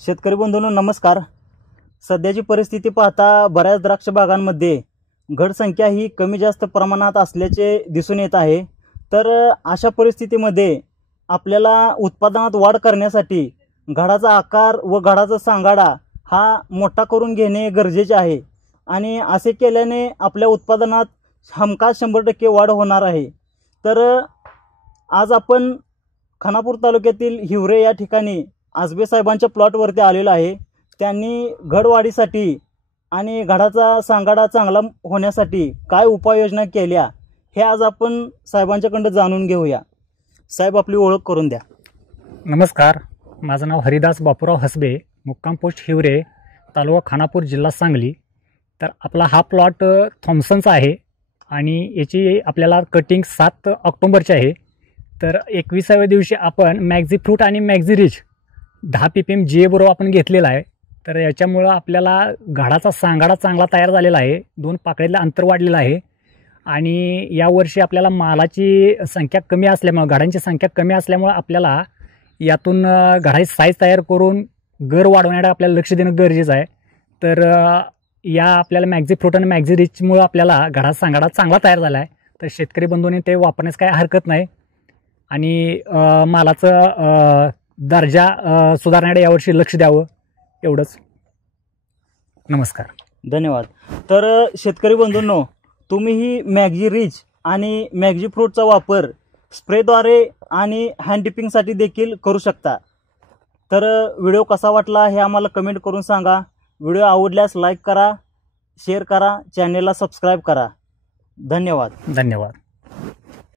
शेतकरी बंधूंनो नमस्कार। सध्याची परिस्थिती पाहता बऱ्याच द्राक्ष बागांमध्ये घटसंख्या ही कमी जास्त प्रमाणात असल्याचे दिसून येत आहे। तर अशा परिस्थितीमध्ये आपल्याला उत्पादनात वाढ करण्यासाठी घडाचा आकार व घडाचा सांगाडा हा मोठा करून घेणे गरजेचे आहे आणि असे केल्याने आपल्या उत्पादनात हमखास 100% वाढ होणार आहे। तर आज आपण खानापूर तालुक्यातील हिवरे या ठिकाणी आजबे साहेबांच्या प्लॉटवरती आलेलो आहे। त्यांनी घडवाढीसाठी आणि घडाचा सांगाडा चांगला होण्यासाठी काय उपाययोजना केल्या हे आज आपण साहेबांच्याकडून जाणून घेऊया। साहेब आपली ओळख करून द्या। नमस्कार, माझं नाव हरिदास बापूराव हसबे, मुक्काम पोस्ट हिवरे, तालुका खानापूर, जिल्हा सांगली। तर आपला हा प्लॉट थॉम्सनचा आहे आणि याची आपल्याला कटिंग 7 ऑक्टोबरची आहे। तर 21व्या दिवशी आपण मॅक्झी फ्रूट आणि मॅक्झी रिच 10 ppm GA बरोबर आपण घेतलेला आहे। तर याच्यामुळं आपल्याला घडाचा सांगाडा चांगला तयार झालेला आहे, 2 पाकळीतलं अंतर वाढलेलं आहे आणि यावर्षी आपल्याला मालाची संख्या कमी असल्यामुळे, घडांची संख्या कमी असल्यामुळे आपल्याला यातून घडाची साईज तयार करून गर वाढवण्याकडे आपल्याला लक्ष देणं गरजेचं आहे। तर या आपल्याला मॅक्झी फ्रूट आणि मॅक्झी रिचमुळं आपल्याला घडाचा सांगाडा चांगला तयार झाला आहे। तर शेतकरी बंधूंनी ते वापरण्यास काही हरकत नाही आणि मालाचं दर्जा सुधारण्याकडे यावर्षी लक्ष द्यावं, एवढंच। नमस्कार, धन्यवाद। तर शेतकरी बंधूंनो, तुम्ही ही मॅक्झी रिच आणि मॅक्झी फ्रूटचा वापर स्प्रेद्वारे आणि हँड डिपिंगसाठी देखील करू शकता। तर व्हिडिओ कसा वाटला हे आम्हाला कमेंट करून सांगा। व्हिडिओ आवडल्यास लाईक करा, शेअर करा, चॅनेलला सबस्क्राईब करा। धन्यवाद।